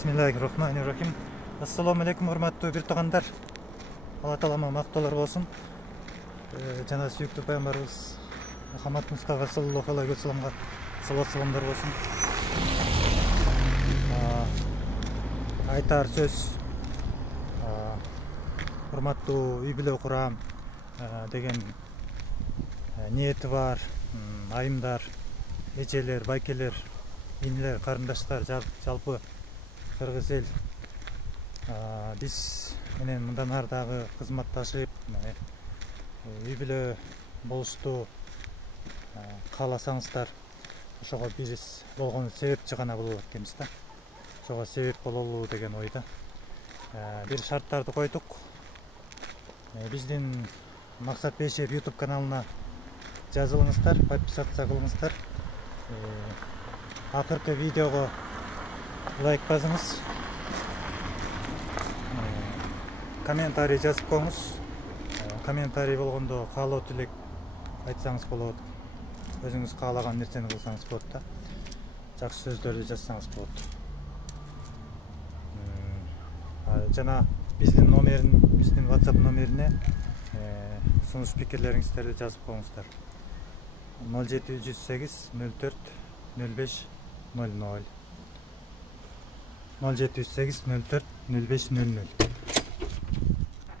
Bismillahirrahmanirrahim. Assalamu alaikum, hurmatly bir tuğanдар. Allah Taalama maqtolar bolsun. Жана сүйүктүү пайгамбарыбыз Мухаммад Мустафа саллаллаху алейхи ва салламга салават саламдар болсун. Айтар сөз урматтуу үй бүлө курам деген ниети бар айымдар, эжелер, байкелер, инелер, карындаштар, жалпы кыргыз эл биз менен мындан ары дагы кызматташып үй бүлө болушту кааласаңыздар, ошого биз болгон себепчи гана болот экенбиз да. Ошого себеп бололу деген ойда бир шарттарды койдук. Биздин Максат Бейшев YouTube каналына жазылыңыздар, подписаться кылыңыздар. Акыркы видеого лайк басыңыз, комментарий жазып коюңуз. Комментарий болгондо каалоо тилек айтсаңыз болот. Өзүңүз каалаган нерсени кылсаңыз болот да. Жакшы сөздөрдү жазсаңыз болот. Жана биздин WhatsApp номерине сунуш пикирлериңиздерди жазып коюңуздар. 0708 04 05 00 0708 04 05 00